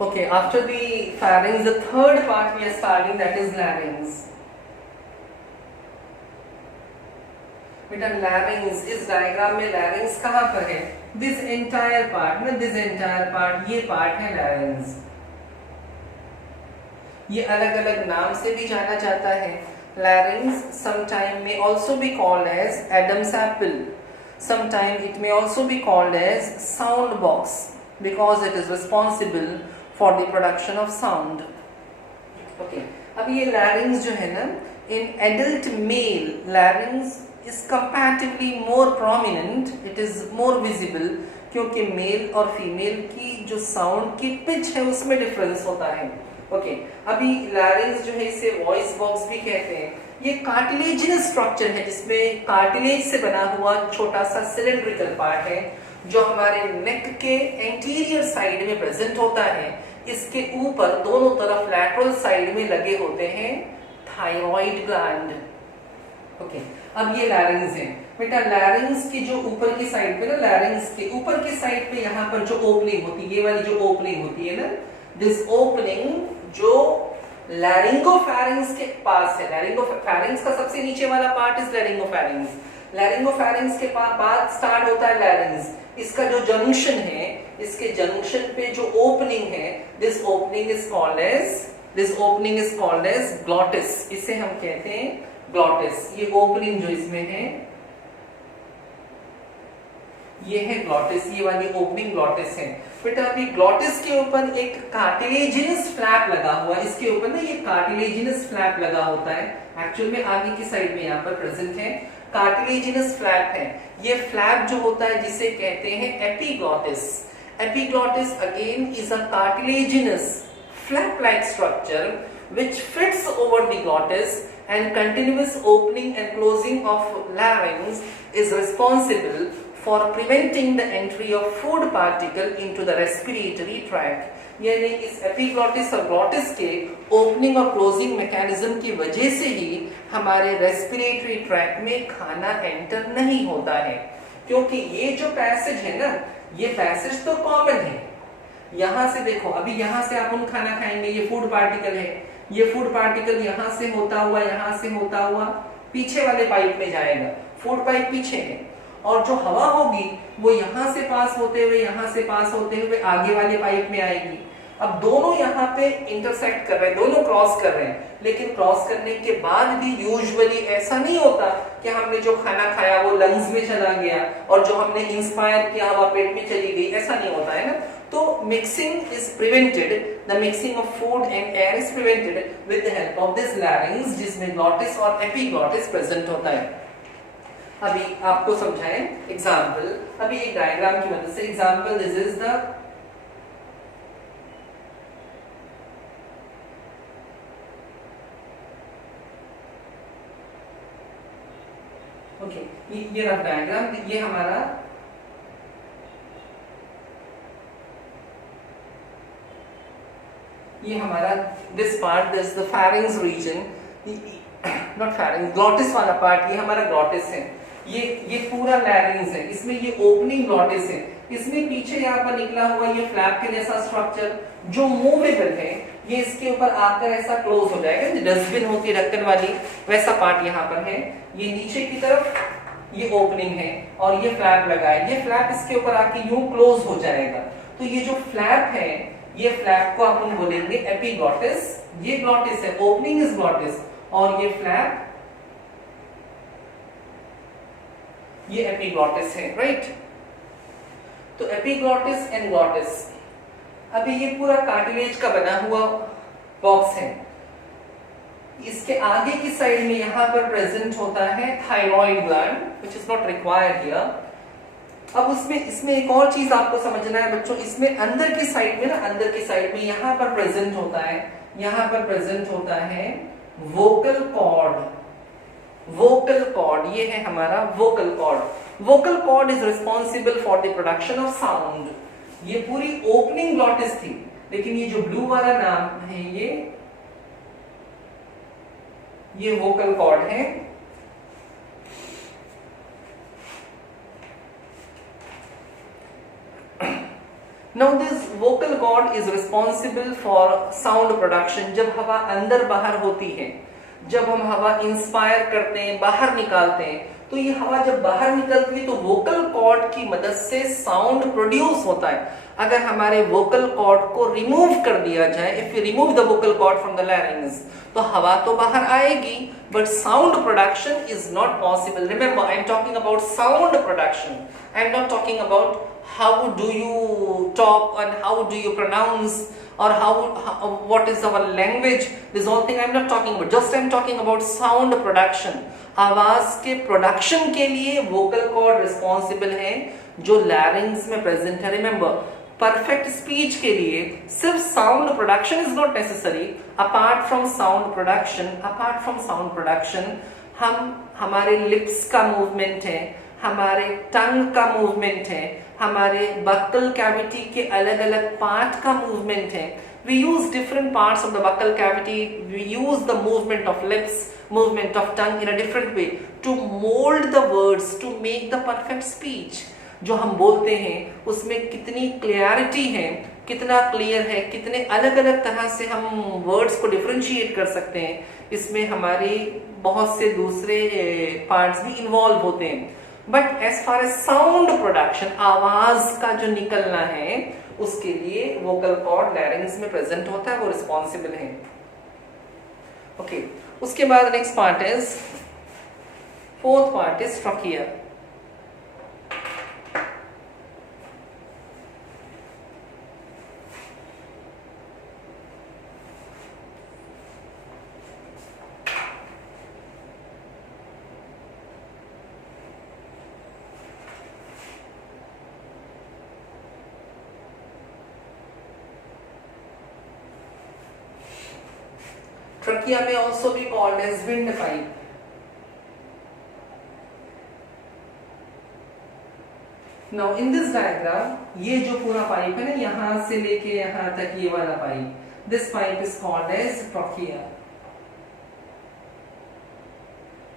Okay, after the pharynx, the third part we are starting, that is larynx. बेटा larynx, इस diagram में larynx कहाँ पर है? This entire part ना, this entire part, ये part है larynx. ये अलग अलग नाम से भी जाना जाता है. Larynx sometime may also be called as Adam's apple. Sometime it may also be called as sound box because it is responsible for the production of sound. Okay. अब ये larynx जो है ना, in adult male larynx is comparatively more prominent. It is more visible क्योंकि mail और female की जो sound की पिच है उसमें डिफरेंस होता है. ओके, अभी larynx जो है इसे वॉइस बॉक्स भी कहते हैं. ये कार्टिलेजिनस स्ट्रक्चर है जिसमें कार्टिलेज से बना हुआ छोटा सा सिलेंड्रिकल पार्ट है जो हमारे नेक के एंटीरियर साइड में प्रेजेंट होता है. इसके ऊपर दोनों तरफ लैटरल साइड में लगे होते हैं थायराइड ग्लैंड. ओके, अब ये लैरिंग्स है. बेटा लैरिंग्स की जो ऊपर की साइड पे ना, लैरिंग्स के ऊपर की साइड पे यहाँ पर जो ओपनिंग होती है, ये वाली जो ओपनिंग होती है ना, दिस ओपनिंग जो लैरिंगोफैरिंग्स के पास है. लैरिंगोफैरिंग्स का सबसे नीचे वाला पार्ट इज लैरिंगोफैरिंग्स. लैरिंगोफैरिंग्स के बाद स्टार्ट होता है लैरिंग्स. इसका जो जंक्शन है, इसके जंक्शन पे जो ओपनिंग है, this opening is called as glottis. इसे हम कहते हैं ग्लॉटिस. ये ओपनिंग जो इसमें है ये है ग्लॉटिस. ये वाली ओपनिंग ग्लॉटिस है. बेटा अभी ग्लॉटिस के ऊपर एक कार्टिलेजिनस फ्लैप लगा हुआ है. इसके ऊपर ना ये कार्टिलेजिनस फ्लैप लगा होता है. एक्चुअल में आगे की साइड में यहाँ पर प्रेजेंट है कार्टिलेजिनस फ्लैप है. ये फ्लैप जो होता है जिसे कहते हैं epiglottis. Epiglottis again is a cartilaginous flap like structure which fits over the glottis, and continuous opening and closing of larynx is responsible for preventing the entry of food particle into the respiratory tract. यानी इस epiglottis और glottis के opening और closing mechanism की वजह से ही हमारे respiratory tract में खाना एंटर नहीं होता है. क्योंकि ये जो पैसेज है ना, ये पैसेज तो कॉमन है. यहां से देखो, अभी यहां से आप खाना खाएंगे, ये फूड पार्टिकल है. ये फूड पार्टिकल यहां से होता हुआ पीछे वाले पाइप में जाएगा. फूड पाइप पीछे है और जो हवा होगी वो यहां से पास होते हुए आगे वाले पाइप में आएगी. अब दोनों यहाँ पे इंटरसेक्ट कर रहे हैं, दोनों क्रॉस कर रहे हैं. लेकिन क्रॉस करने के बाद भी यूजुअली ऐसा नहीं होता कि हमने जो खाना खाया वो लंग्स में चला गया और जो हमने इंस्पायर किया हवा पेट में चली गई. ऐसा नहीं होता है ना. तो mixing is prevented, the mixing of food and air is prevented with the help of this लैरिंग्स जिसमें ग्लॉटिस और एपिग्लॉटिस प्रेजेंट होता है. अभी आपको समझाएं एग्जांपल. अभी एक डायग्राम की मदद से एग्जांपल. दिस इज द ये रफ डायग्राम. ये हमारा this part, this the pharynx region, not pharynx, glottis वाला पार्ट. ये हमारा ग्लॉटिस है. ये पूरा लैरिंग्स है. इसमें ये ओपनिंग ग्लॉटिस है. इसमें पीछे यहाँ पर निकला हुआ ये फ्लैप के जैसा स्ट्रक्चर जो मूवेबल है, ये इसके ऊपर आकर ऐसा क्लोज हो जाएगा. डस्टबिन होती है ढक्कन वाली, वैसा पार्ट यहाँ पर है. ये नीचे की तरफ ये ओपनिंग है और ये फ्लैप लगा है. ये फ्लैप इसके ऊपर आके यूं क्लोज हो जाएगा. तो ये जो फ्लैप है, ये फ्लैप को अपन बोलेंगे एपिग्लॉटिस. ये ग्लॉटिस है, ओपनिंग इज ग्लॉटिस, और ये फ्लैप ये एपिग्लॉटिस है. राइट. तो एपिग्लॉटिस एंड ग्लॉटिस. अभी ये पूरा कार्टिलेज का बना हुआ बॉक्स है. इसके आगे की साइड में यहाँ पर प्रेजेंट होता है thyroid gland which is not required here. अब इसमें एक और चीज आपको समझना है बच्चों. इसमें अंदर की साइड में यहाँ पर प्रेजेंट होता है वोकल कॉर्ड. ये है हमारा vocal cord. Vocal cord is responsible for the production of sound. ये पूरी ओपनिंग ग्लॉटिस थी, लेकिन ये जो ब्लू वाला नाम है ये वोकल कॉर्ड है. Now this vocal cord is responsible for sound production. जब हवा अंदर बाहर होती है, जब हम हवा इंस्पायर करते हैं, बाहर निकालते हैं, तो ये हवा जब बाहर निकलती है तो वोकल कॉर्ड की मदद से साउंड प्रोड्यूस होता है. अगर हमारे वोकल कॉर्ड को रिमूव कर दिया जाए, if we remove the vocal cord from the larynx, तो हवा तो बाहर आएगी, but sound production is not possible. Remember, I am talking about sound production. I am not talking about how do you talk and how do you pronounce or how what is our language. This whole thing I'm not talking about. Just I'm talking about sound production. आवाज के production के लिए vocal cord responsible है जो लैरिंग्स में present है. Remember, perfect speech के लिए सिर्फ sound production is not necessary. Apart from sound production हम हमारे लिप्स का मूवमेंट है, हमारे टंग का मूवमेंट है, हमारे बक्कल कैविटी के अलग अलग पार्ट का मूवमेंट है. We use different parts of the buccal cavity. We use the movement of lips, movement of tongue in a different way to mold the words to make the perfect speech. जो हम बोलते हैं उसमें कितनी clarity है, कितना clear है, कितने अलग अलग तरह से हम वर्ड्स को डिफरेंशिएट कर सकते हैं, इसमें हमारी बहुत से दूसरे पार्ट्स भी इन्वॉल्व होते हैं. But as far as sound production, आवाज का जो निकलना है, उसके लिए वोकल कॉर्ड लैरिंग्स में प्रेजेंट होता है, वो रिस्पॉन्सिबल है. ओके, उसके बाद next part is, fourth part is trachea. Trachea may also be called as windpipe. Now in this diagram, ये जो पूरा पाइप है ना, यहां से लेके यहां तक ये वाला pipe, this pipe is called as trachea.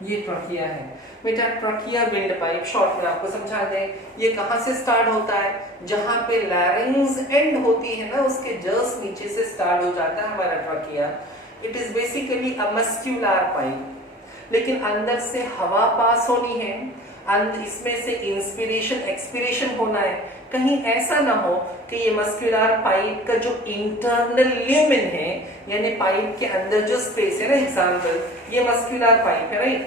ये ट्रकिया है बेटा. ट्रकिया विंड पाइप शॉर्ट में आपको समझा दें. ये कहां से स्टार्ट होता है? जहां पे लैरिंग्स एंड होती है ना, उसके जस्ट नीचे से स्टार्ट हो जाता है हमारा trachea. It is basically a muscular pipe, लेकिन अंदर से हवा पास होनी है, इसमें से इंस्पिरेशन एक्सपिरेशन होना है. कहीं ऐसा ना हो कि ये मस्क्यूलर पाइप का जो इंटरनल ल्यूमेन है, यानी पाइप के अंदर जो स्पेस है ना, एग्जांपल ये मस्क्यूलर पाइप है, राइट,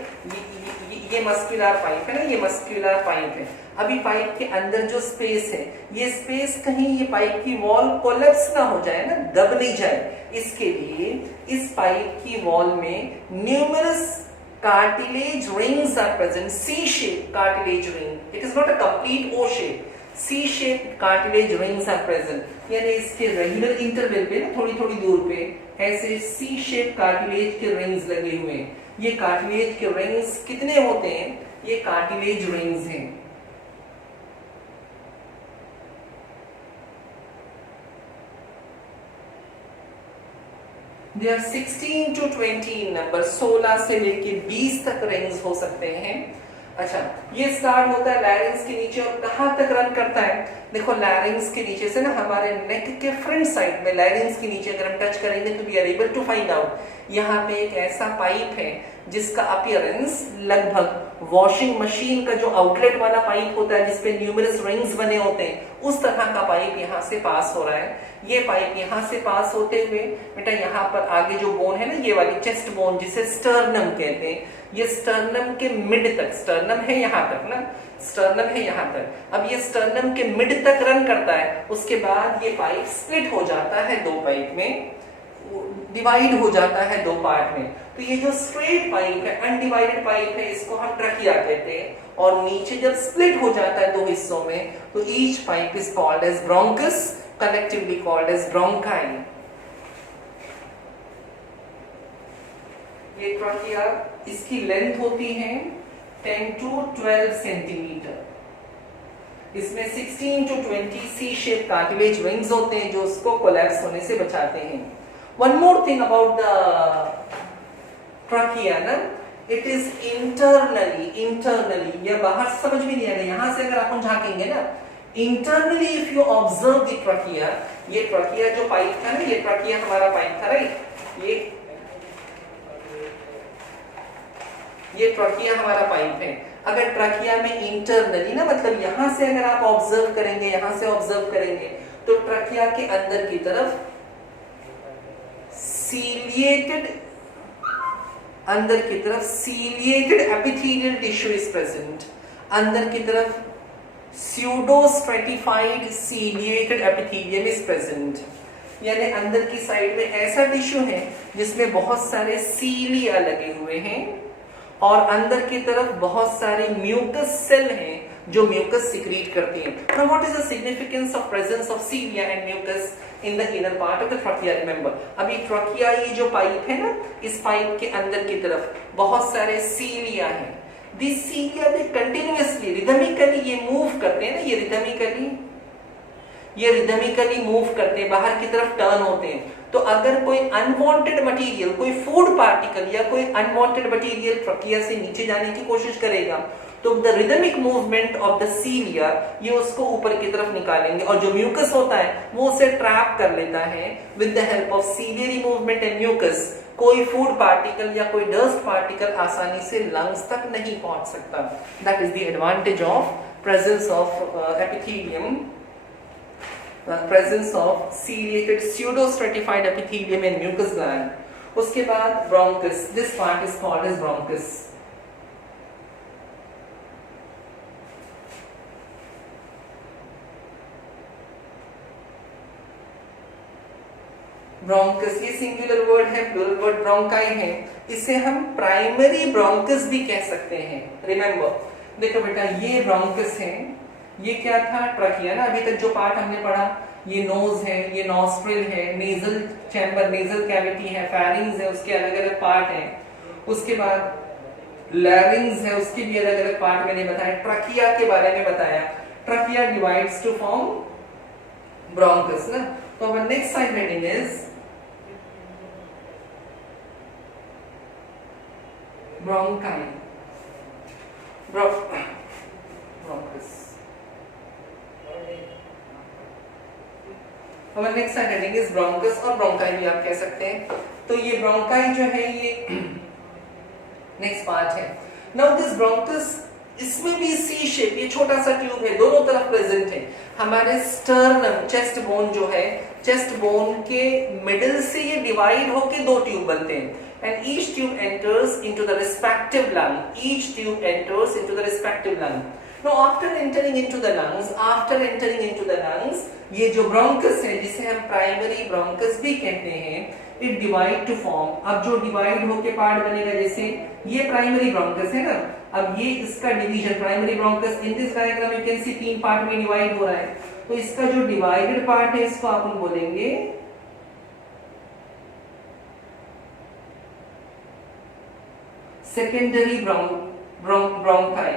ये मस्क्यूलर पाइप है ना, ये मस्क्यूलर पाइप है. अभी पाइप के अंदर जो स्पेस है, ये स्पेस कहीं ये पाइप की वॉल कोलैप्स ना हो जाए ना, दब नहीं जाए, इसके लिए इस पाइप की वॉल में numerous cartilage rings are present. C-shaped cartilage ring. It is not a complete O shape. C-shaped cartilage rings are present. यानी इसके रेगुलर इंटरवल पे ना, थोड़ी थोड़ी दूर पे ऐसे C-shaped cartilage के रिंग्स लगे हुए हैं. ये कार्टिलेज के रिंग्स कितने होते हैं? ये कार्टिलेज रिंग्स हैं. They are 16 to 20 नंबर, 16 से लेके 20 तक रिंग्स हो सकते हैं. अच्छा, ये स्टार्ट होता है लैरिंग्स के नीचे और कहां तक रन करता है? देखो, लैरिंग्स के नीचे से ना हमारे नेक के फ्रंट साइड में, लैरिंग्स के नीचे अगर हम टच करेंगे तो we are able to find out, यहाँ पे एक ऐसा पाइप है जिसका अपीयरेंस लगभग वॉशिंग मशीन का जो आउटलेट वाला पाइप होता है जिसपे न्यूमरस रिंग्स बने होते हैं, उस तरह का पाइप यहाँ से पास हो रहा है. ये पाइप यहाँ से पास होते हुए बेटा यहाँ पर आगे जो बोन है ना, ये वाली चेस्ट बोन जिसे स्टर्नम कहते हैं, ये स्टर्नम के मिड तक, स्टर्नम है यहाँ तक ना, स्टर्नम है यहाँ तक. अब ये स्टर्नम के मिड तक रन करता है. उसके बाद ये पाइप स्प्लिट हो जाता है दो पाइप में, डिवाइड हो जाता है दो पार्ट में. तो ये जो स्ट्रेट पाइप है, अनडिवाइडेड पाइप है, इसको हम ट्रकिया कहते हैं. और नीचे जब स्प्लिट हो जाता है दो हिस्सों में, तो each pipe is called as bronchus, collectively called as bronchi. ये ट्रकिया, इसकी लेंथ होती है 10 to 12 सेंटीमीटर. इसमें 16 to 20 C-shaped cartilage rings होते हैं जो उसको कोलैप्स होने से बचाते हैं. One more thing about the trachea ना, it is internally, ये बाहर समझ में नहीं आएगा. यहाँ से अगर आप झांकेंगे ना, internally if you observe the trachea, ये ट्रकिया जो पाइप था ना, ये ट्रकिया हमारा पाइप था, राइट, ये ट्रकिया हमारा पाइप है। अगर ट्रकिया में इंटरनली ना, मतलब यहां से अगर आप ऑब्जर्व करेंगे, यहां से ऑब्जर्व करेंगे, तो ट्रकिया के अंदर की तरफ सीलिएटेड, अंदर की तरफ ciliated epithelial tissue is present. अंदर की तरफ pseudo stratified ciliated epithelium is present, यानी अंदर की साइड में ऐसा टिश्यू है जिसमें बहुत सारे सीलिया लगे हुए हैं और अंदर की तरफ बहुत सारे म्यूकस सेल हैं जो म्यूकस सिक्रीट करती हैं। Now what is the significance of presence of cilia and mucus in the inner part of the trachea? Remember, अभी ट्रकिया, ये जो पाइप है ना, इस पाइप के अंदर की तरफ बहुत सारे सीलिया हैं। These cilia they continuously rhythmically ये मूव करते हैं ना, ये रिदमिकली मूव करते हैं, बाहर की तरफ टर्न होते हैं। तो अगर कोई अनवांटेड मटेरियल, कोई फूड पार्टिकल या कोई अनवांटेड मटेरियल ट्रकिया से नीचे जाने की कोशिश करेगा, तो the rhythmic movement of the cilia ये उसको ऊपर की तरफ निकालेंगे, और जो म्यूकस होता है वो उसे ट्रैप कर लेता है। With the help of ciliary movement and mucus कोई फूड पार्टिकल या कोई डस्ट पार्टिकल आसानी से लंग्स तक नहीं पहुंच सकता। That is the advantage of presence of epithelium, presence of ciliated pseudostratified epithelium and mucus gland. उसके बाद bronchus, this part is called as bronchus. Bronchus ये सिंगुलर वर्ड है, प्लूरल वर्ड ब्रोंकाई है। इसे हम प्राइमरी ब्रोंकस भी कह सकते हैं। रिमेंबर, देखो बेटा, ये ब्रोंकस है, ये क्या था, ट्रकिया ना। अभी तक जो पार्ट हमने पढ़ा, ये नोज है, ये नॉस्ट्रिल है, नेजल चैम्बर, नेजल कैविटी है, फेरिंग्स है, उसके अलग अलग पार्ट हैं। उसके बाद लैरिंग्स है, उसके भी अलग अलग पार्ट मैंने बताया। ट्रकिया के बारे में बताया, trachea divides to form bronchus ना। तो our next side heading is bronchi, bronchus. Our next side heading is bronchus और bronchi भी आप कह सकते हैं। तो ये bronchi जो है ये नेक्स्ट पार्ट है। Now this bronchus, इसमें भी सी शेप, ये छोटा सा ट्यूब है, दोनों तरफ प्रेजेंट है। हमारे स्टर्नम, चेस्ट बोन जो है, चेस्ट बोन के मिडिल से ये डिवाइड होके दो ट्यूब बनते हैं। And each tube enters into the respective lung. Each tube enters into the respective lung. Now, after entering into the lungs, ये जो bronchus है, जिसे हम प्राइमरी bronchus भी कहते हैं, it divide to form. अब जो डिवाइड होके पार्ट बनेगा, जैसे ये प्राइमरी bronchus है ना, अब ये इसका division, primary bronchus in this diagram you can see 3 part में डिवाइड हो रहा है। तो इसका जो डिवाइडेड पार्ट है, इसको अपन बोलेंगे सेकेंडरी ब्रोंकाई।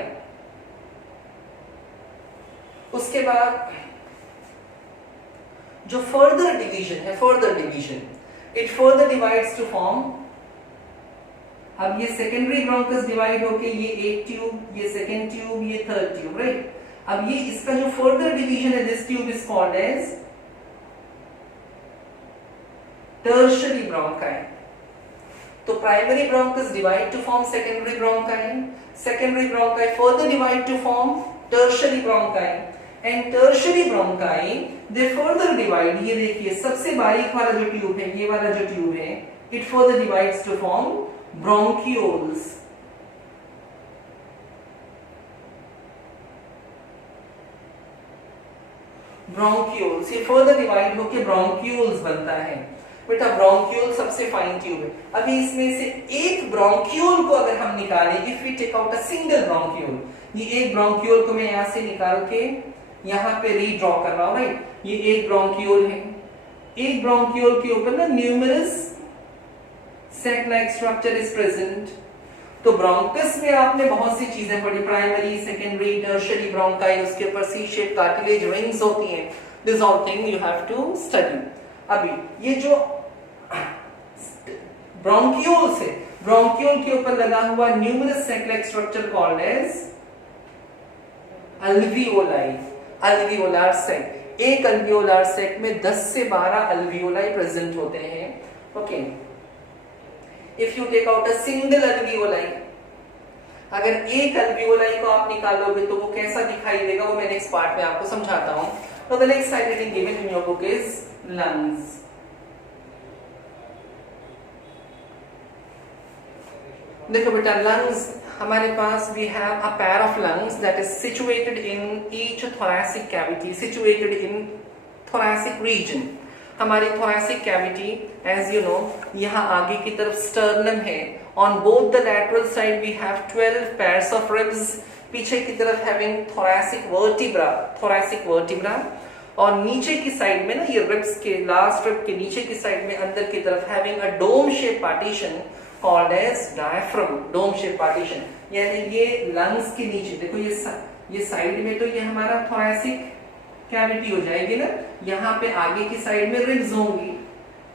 उसके बाद जो फर्दर डिवीजन है, it further divides to form, अब ये सेकेंडरी ब्रोंकस डिवाइड होके ये एक ट्यूब, ये सेकेंड ट्यूब, ये थर्ड ट्यूब, राइट। अब ये इसका जो फर्दर डिवीजन है, this tube is called as tertiary bronchi. तो primary bronchus divide to form secondary bronchi further divide to form tertiary bronchi, and tertiary bronchi they further divide, ये देखिए सबसे बारीक वाला जो ट्यूब है, ये वाला जो ट्यूब है, it further divides to form bronchioles। Bronchioles ये फर्दर डिवाइड होकर ब्रोंक्यूल्स बनता है। बेटा ब्रोंक्यूल सबसे फाइन ट्यूब है। अभी इसमें से एक ब्रोंक्यूल को अगर हम निकालें, if we take out a single bronchiole, ये एक ब्रोंक्यूल को मैं यहां से निकाल के यहां पे रीड्रॉ कर रहा हूं, राइट। ये एक ब्रोंक्यूल है, एक ब्रोंक्यूल के ऊपर ना numerous sac like structure is present. तो ब्रोंकस में आपने बहुत सी चीजें पढ़ी, प्राइमरी, सेकेंडरी, टर्शियरी ब्रोंकाई, उसके ऊपर सी शेप कार्टिलेज रिंग्स होती हैं। This all thing you have to study. अभी ये जो ब्रोंक्यूल्स है, ब्रोंक्यूल के ऊपर लगा हुआ numerous sac like structure called as alveoli. Alveolar sac, एक अल्वियोलार सेक में 10 से 12 अल्वियोलाई प्रेजेंट होते हैं। Okay, if you take out a single alveoli, अगर एक अल्वियोलाई को आप निकालोगे तो वो कैसा दिखाई देगा, वो मैं नेक्स्ट पार्ट में आपको समझाता हूं। तो the next title given in your book is lungs. देखो बेटा, लंग्स हमारे पास we have a pair of lungs that is situated in each thoracic cavity, situated in thoracic region। हमारी thoracic cavity as you know यहाँ आगे की तरफ sternum है, on both the lateral side we have 12 pairs of ribs, पीछे की तरफ having thoracic vertebra, और नीचे की साइड में ना ये रिब्स के लास्ट रिब के नीचे की साइड में अंदर की तरफ having a dome shaped partition called as diaphragm, dome shaped partition। यानी ये लंग्स के नीचे देखो, ये साइड में तो ये हमारा thoracic कैविटी हो जाएगी ना, यहाँ पे आगे की साइड में रिब्स होंगी,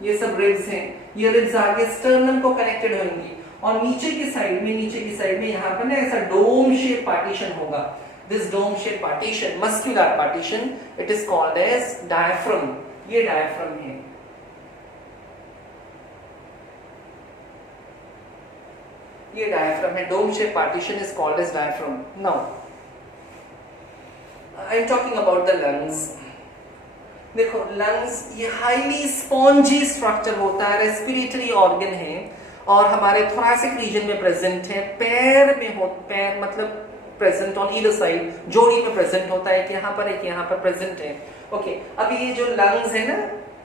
ये सब रिब्स हैं, ये रिब्स आगे स्टर्नम को कनेक्टेड होंगी, और नीचे की साइड में यहाँ पर ना ऐसा डोम शेप पार्टीशन होगा। This dome shape partition, muscular partition, it is called as diaphragm. ये डायफ्राम है। ये डायफ्राम है, dome shape partition is called as diaphragm. Now I am talking about the lungs. देखो, लंग्स ये highly spongy structure होता है, respiratory organ है, और हमारे थोरैसिक रीजन में प्रेजेंट है। पैर में हो, पैर मतलब प्रेजेंट ऑन ईदर साइड, जोड़ी में प्रेजेंट होता है, कि यहाँ पर एक यहाँ पर प्रेजेंट है। ओके, अब ये जो लंग्स है ना,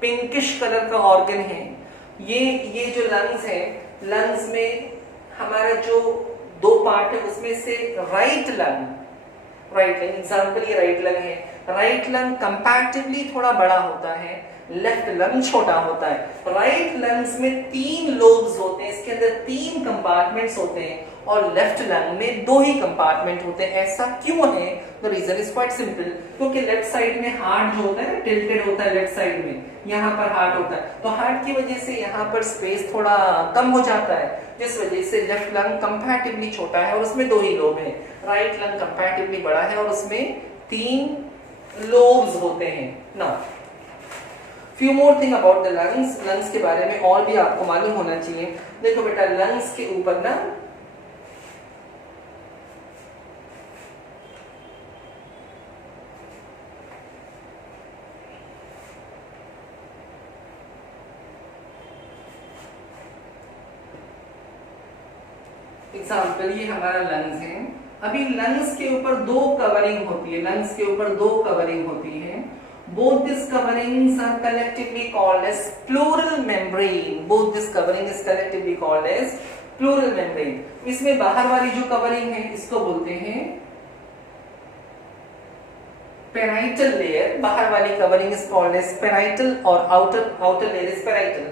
पिंकिश कलर का ऑर्गन है। ये जो लंग्स है, लंग्स में हमारा जो दो पार्ट है उसमें से राइट लंग एग्जाम्पल ये राइट लंग है। राइट लंग कंपैरेटिवली थोड़ा बड़ा होता है, लेफ्ट लंग छोटा होता है। राइट लंग्स में 3 लोब्स होते हैं, इसके अंदर 3 कंपार्टमेंट्स होते हैं, और लेफ्ट लंग में 2 ही कंपार्टमेंट होते हैं। ऐसा क्यों है? The reason is quite simple, क्योंकि लेफ्ट साइड में हार्ट जो होता है टिल्टेड होता है, लेफ्ट साइड में यहाँ पर हार्ट होता है, तो हार्ट की वजह से यहाँ पर स्पेस थोड़ा कम हो जाता है, जिस वजह से लेफ्ट लंग कंपैरेटिवली छोटा है और उसमें 2 ही लोब है। राइट लंग कंपैरेटिवली बड़ा है और उसमें 3 लोब्स होते हैं। Now few more thing about the lungs. Lungs के बारे में और भी आपको मालूम होना चाहिए। देखो बेटा, लंग्स के ऊपर ना एग्जाम्पल, ये हमारा लंग्स है। अभी लंग्स के ऊपर 2 कवरिंग होती है, लंग्स के ऊपर 2 कवरिंग होती है। Both these coverings are collectively called as pleural membrane. Both this covering is collectively called as pleural membrane. इसमें बाहर वाली जो कवरिंग है इसको बोलते हैं parietal layer. बाहर वाली covering is called as parietal और outer layer is parietal.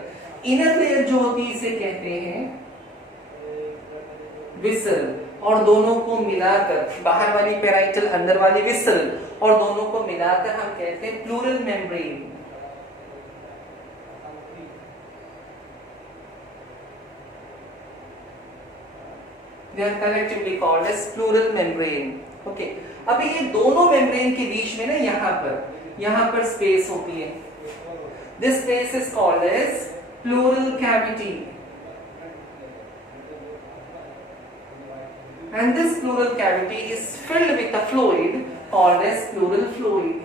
Inner layer जो होती है इसे कहते हैं विसल, और दोनों को मिलाकर, बाहर वाली पेराइटल अंदर वाली विसल, और दोनों को मिलाकर हम कहते हैं pleural membrane. They are collectively called as pleural membrane. Okay. अभी ये दोनों मेम्ब्रेन के बीच में ना यहाँ पर स्पेस होती है। This space is called as pleural cavity. And this pleural cavity is filled with a fluid called as pleural fluid.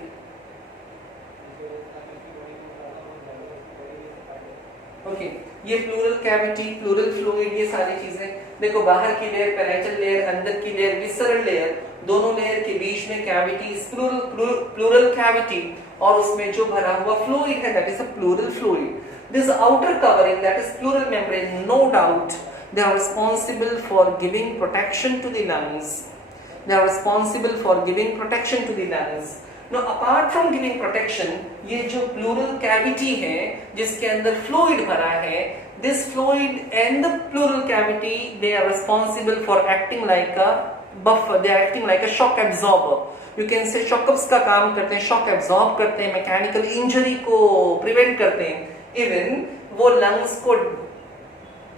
Okay, ये pleural cavity, pleural fluid, ये सारी चीजें देखो, बाहर की लेयर पेराइटल लेयर, अंदर की लेयर विसरल लेयर, दोनों लेयर के बीच में कैविटी प्लूरल कैविटी, और उसमें जो भरा हुआ फ्लूइड है that is a pleural fluid. This outer covering that is pleural membrane, no doubt they are responsible for giving protection to the lungs. They are responsible for giving protection to the lungs. Now apart from giving protection, ये जो pleural cavity है जिसके अंदर fluid भरा है, this fluid and the pleural cavity, they are responsible for acting like a buffer. They are acting like a shock absorber. You can say shock-ups का काम करते हैं, shock absorb करते हैं, mechanical injury को prevent करते हैं, even वो lungs को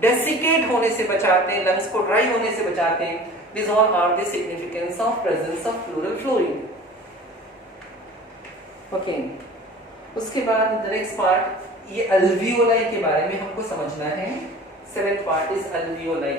डेसिकेट होने से बचाते हैं, लंग्स को ड्राई होने से बचाते हैं। These all are the significance of presence of pleural fluid. Okay, उसके बाद द नेक्स्ट पार्ट ये अल्वियोलाई के बारे में हमको समझना है। 7th part is alveoli.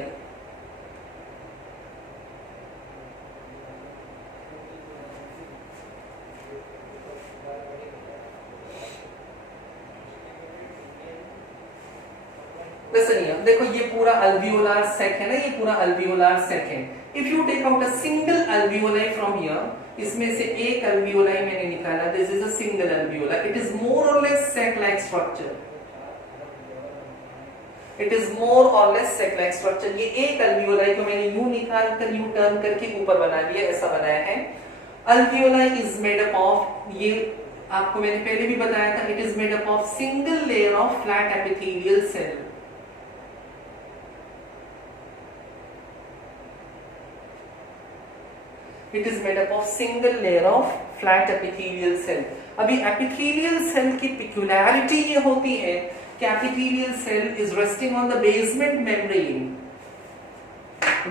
देखो ये पूरा अल्वियोलार सेक है ना, ये पूरा अल्वियोलार सेक है। If you take out a single alveoli from here, इसमें से एक अल्वियोलाई मैंने निकाला, this is a single alveoli. It is more or less sac like structure, it is more or less sac like structure. ये एक alveoli को मैंने यूं निकाल कर यू टर्न करके ऊपर बना लिया, ऐसा बनाया है। Alveoli is made up of, ये आपको मैंने पहले भी बताया था, it is made up of single layer of flat epithelial cell. It is made up of single layer of flat epithelial cell। अभी epithelial cell की peculiarity ये होती है कि epithelial cell is resting on the basement membrane।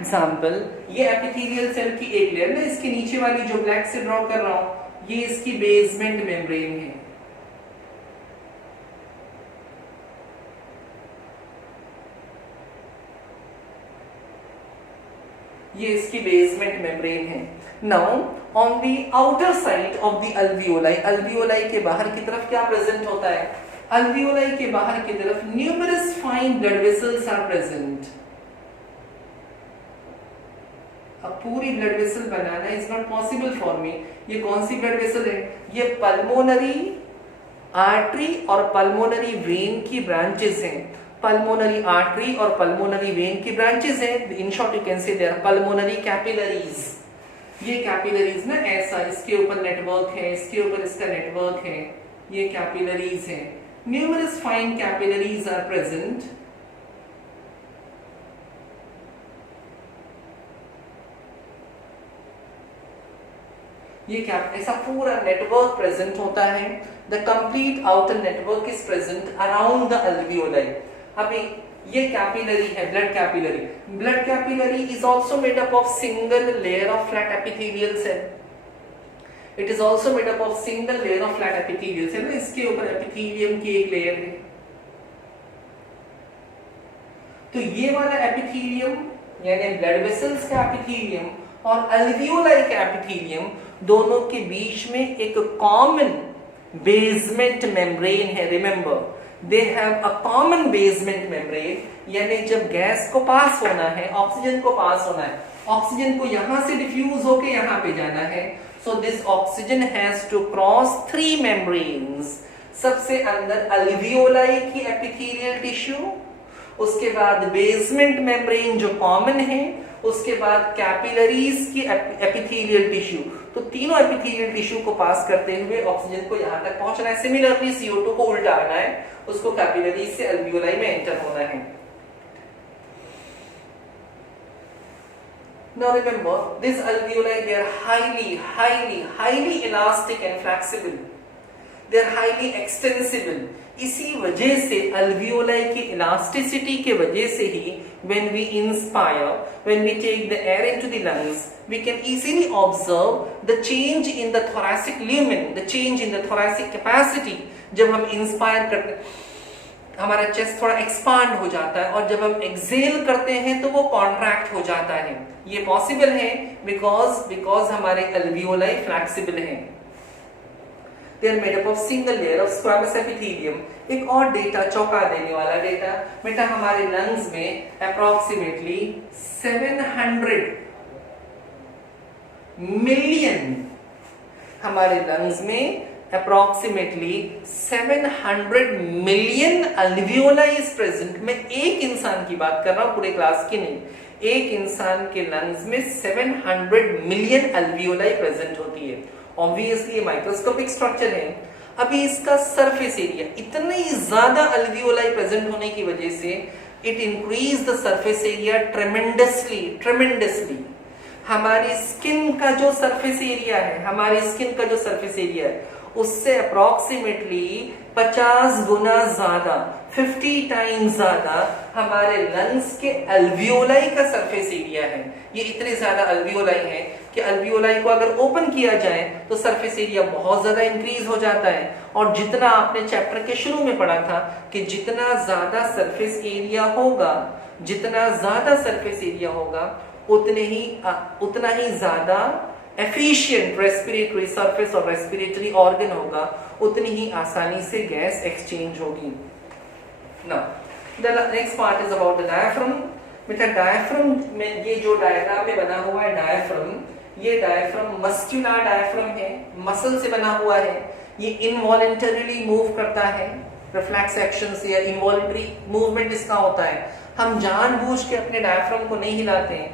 Example, ये epithelial cell की एक layer ना, इसके नीचे वाली जो ब्लैक से ड्रॉ कर रहा हूं, ये इसकी बेसमेंट मेम्ब्रेन है। ये इसकी बेसमेंट मेम्ब्रेन है। Now on the outer side of the alveoli, alveoli के बाहर की तरफ क्या प्रेजेंट होता है? अल्वियोलाई के बाहर की तरफ numerous fine blood vessels are present. अब पूरी ब्लड वेसल बनाना is not possible for me. ये कौन सी ब्लड वेसल है? ये पल्मोनरी आर्टरी और पल्मोनरी वेन की ब्रांचेस हैं। पल्मोनरी आर्टरी और पल्मोनरी वेन की ब्रांचेस हैं। In short you can say they are pulmonary capillaries. ये कैपिलरीज ना ऐसा, इसके ऊपर नेटवर्क है, इसके ऊपर इसका नेटवर्क है, ये कैपिलरीज है। Numerous fine capillaries are present. ये क्या, ऐसा पूरा नेटवर्क प्रेजेंट होता है। The complete outer network is present around the alveoli. अभी ये कैपिलरी है, blood capillary. Blood capillary is also made up of single layer of flat epithelial cell. It is also made up of single layer of flat epithelial cell. इसके ऊपर epithelium की एक layer है। तो ये वाला एपिथेलियम यानी ब्लड वेसल्स का एपिथेलियम और अल्वियोलाई का एपिथेलियम, दोनों के बीच में एक कॉमन बेसमेंट मेम्ब्रेन है। Remember, they have a common basement membrane. यानी जब गैस को पास होना है, ऑक्सीजन को पास होना है, ऑक्सीजन को यहां से डिफ्यूज होके यहां पे जाना है। So this oxygen has to cross 3 membranes. सबसे अंदर अल्वियोलाई की एपिथेलियल टिश्यू, उसके बाद बेसमेंट मेम्ब्रेन जो कॉमन है, उसके बाद कैपिलरीज की एपिथेलियल टिश्यू। तो तीनों एपिथेलियल टिश्यू को पास करते हुए ऑक्सीजन को यहां तक पहुंचना है। सिमिलरली CO2 को उल्टा आना है, उसको कैपिलरीज से अल्वियोलाई में एंटर होना है। Now remember, this alveoli, they are highly elastic and flexible. They are highly extensible. इसी वजह से अल्वियोलाई की इलास्टिसिटी के वजह से ही when we inspire, when we take the air into the lungs, we can easily observe the change in the thoracic lumen, the change in the thoracic capacity। जब हम inspire करते हमारा चेस्ट थोड़ा expand हो जाता है, और जब हम एक्सेल करते हैं तो वो कॉन्ट्रैक्ट हो जाता है। ये पॉसिबल है बिकॉज हमारे अल्वियोलाई फ्लेक्सिबल हैं। They are made up of single layer of squamous epithelium। एक और डेटा, चौंका देने वाला डेटा, बेटा हमारे लंग्स में अप्रोक्सीमेटली 700 मिलियन, हमारे लंग्स में approximately 700 million alveoli is present. मैं एक इंसान की बात कर रहा हूं, पूरे क्लास की नहीं। एक इंसान के लंग्स में 700 मिलियन अल्वियोलाई प्रेजेंट होती है। ऑब्वियसली ये माइक्रोस्कोपिक स्ट्रक्चर है। अभी इसका सरफेस एरिया, इतनी ज्यादा अल्वियोलाई प्रेजेंट होने की वजह से it increase the surface area tremendously. हमारी स्किन का जो सरफेस एरिया है, उससे अप्रोक्सीमेटली 50 गुना ज्यादा, 50 टाइम्स ज्यादा हमारे लंग्स के अल्वियोलाई का सरफेस एरिया है। ये इतने ज्यादा अल्वियोलाई है कि अल्वियोलाई को अगर ओपन किया जाए तो सरफेस एरिया बहुत ज्यादा इंक्रीज हो जाता है। और जितना आपने चैप्टर के शुरू में पढ़ा था कि जितना ज्यादा सरफेस एरिया होगा, जितना ज्यादा सरफेस एरिया होगा उतना ही ज्यादा एफिशिएंट रेस्पिरेटरी सरफेस और रेस्पिरेटरी ऑर्गन होगा, उतनी ही आसानी से गैस एक्सचेंज होगी। Now the next part is about the diaphragm. बेटा डायफ्राम में ये जो डायग्राम में बना हुआ है डायफ्राम, ये डायफ्राम मस्कुलर डायफ्राम है, मसल से बना हुआ है। ये इनवॉलंटरीली मूव करता है, रिफ्लेक्स एक्शन से या इनवॉलंटरी मूवमेंट इसका होता है। हम जानबूझ के अपने डायफ्राम को नहीं हिलाते हैं,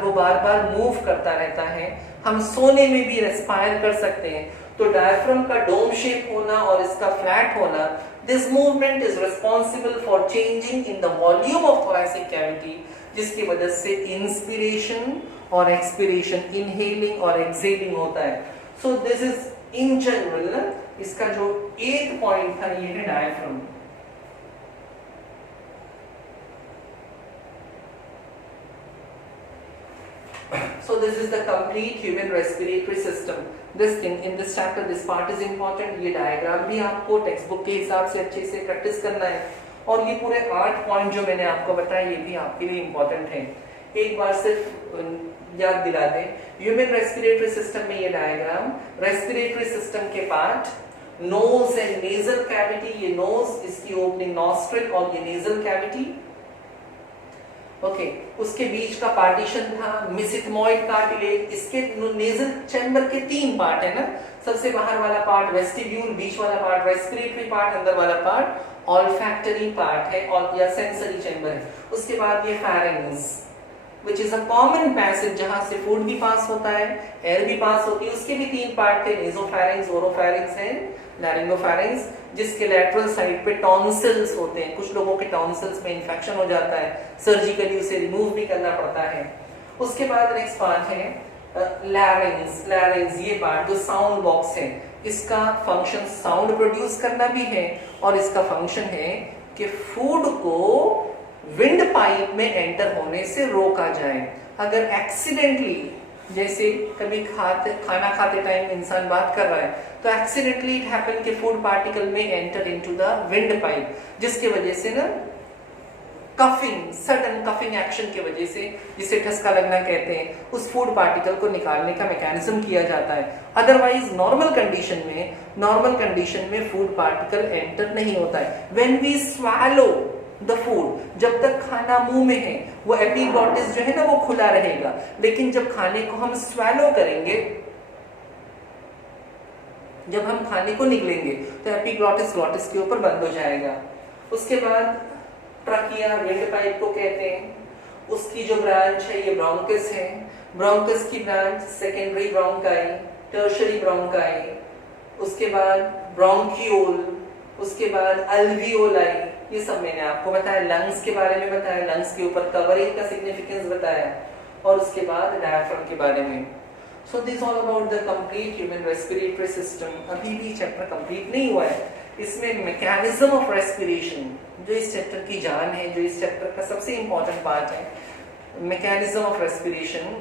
वो बार बार मूव करता रहता है। हम सोने में भी रेस्पायर कर सकते हैं। तो डायफ्राम का डोम शेप होना और इसका फ्लैट होना, this movement is responsible for changing in the volume of thoracic cavity, जिसकी वजह से इंस्पिरेशन और एक्सपिरेशन, इनहेलिंग और एक्सहेलिंग होता है। So this is in general इसका जो एक पॉइंट था ये है diaphragm. So this is the complete human respiratory system. This thing in this chapter, this part is important. ये डायग्राम भी आपको टेक्स्ट बुक के हिसाब से अच्छे से प्रैक्टिस करना है। और ये पूरे 8 पॉइंट जो मैंने आपको बताया ये भी आपके लिए इंपॉर्टेंट है। एक बार सिर्फ याद दिला दें, ह्यूमन रेस्पिरेटरी सिस्टम में ये डायग्राम, रेस्पिरेटरी सिस्टम के part, nose and nasal cavity, ये नोज, इसकी ओपनिंग नॉस्ट्रिल और ये नेजल कैविटी। ओके, उसके बीच का पार्टीशन था मेसेंथमोइड कार्टिलेज। इसके नेजल चैम्बर के 3 पार्ट है ना, सबसे बाहर वाला पार्ट वेस्टिब्यूल, बीच वाला पार्ट रेस्पिरेटरी पार्ट, अंदर वाला पार्ट ऑल्फैक्टरी पार्ट है और या सेंसरी चैम्बर है। उसके बाद ये pharynx which is a common passage, जहां से फूड भी पास होता है, एयर भी पास होती है। उसके भी 3 पार्ट थे, नेसोफैरिंग्स, ओरोफैरिंग्स एंड लैरिंगोफैरिंग्स, जिसके लैटरल साइड पे टॉन्सिल्स होते हैं। कुछ लोगों के टॉन्सिल्स में इंफेक्शन हो जाता है, सर्जिकली उसे रिमूव भी करना पड़ता है। उसके बाद नेक्स्ट पार्ट है लैरिंग्स। लैरिंग्स ये पार्ट जो साउंड बॉक्स है, इसका फंक्शन साउंड प्रोड्यूस करना भी है और इसका फंक्शन है कि फूड को विंड पाइप में एंटर होने से रोका जाए। अगर एक्सीडेंटली, जैसे कभी खाना खाते टाइम इंसान बात कर रहा है तो एक्सीडेंटली इट हैपन कि फूड पार्टिकल में enter into the wind pipe, जिसके वजह से ना कफिंग, सडन कफिंग एक्शन की वजह से, जिसे ठसका लगना कहते हैं, उस फूड पार्टिकल को निकालने का मैकेनिज्म किया जाता है। अदरवाइज नॉर्मल कंडीशन में फूड पार्टिकल एंटर नहीं होता है। When we swallow the food, जब तक खाना मुंह में है वो एपिग्लॉटिस जो है ना वो खुला रहेगा, लेकिन जब खाने को हम स्वैलो करेंगे, जब हम खाने को निगलेंगे तो एपिग्लॉटिस ग्लॉटिस के ऊपर बंद हो जाएगा। उसके बाद ट्रकिया, विंड पाइप को कहते हैं, उसकी जो ब्रांच है ये ब्रोंकस है। ब्रोंकस की branch secondary bronchi, tertiary bronchi, उसके बाद ब्रोंकियोल, उसके बाद अल्वियोलाई, ये सब मैंने आपको बताया। लंग्स के बारे में बताया, लंग्स के ऊपर कवरिंग का सिग्निफिकेंस बताया, और उसके बाद डायफ्राम के बारे में। So this all about the complete human respiratory system. अभी भी चैप्टर कंप्लीट नहीं हुआ है। इसमें मैकेनिज्म ऑफ रेस्पिरेशन जो इस चैप्टर की जान है, जो इस चैप्टर का सबसे इंपॉर्टेंट पार्ट है, मैकेनिज्म ऑफ रेस्पिरेशन,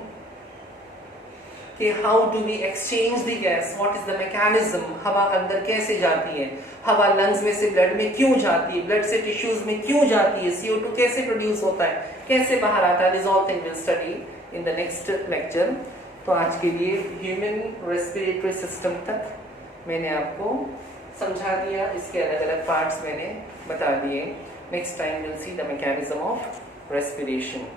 कि how do we exchange the gas, what is the mechanism, हवा अंदर कैसे जाती है, हवा लंग्स में से ब्लड में क्यों जाती है, ब्लड से टिश्यूज में क्यों जाती है, CO2 कैसे प्रोड्यूस होता है, कैसे बाहर आता है, this all thing will study in the next lecture. तो आज के लिए ह्यूमन रेस्पिरेटरी सिस्टम तक मैंने आपको समझा दिया, इसके अलग अलग पार्ट्स मैंने बता दिए। Next time will see the mechanism of respiration.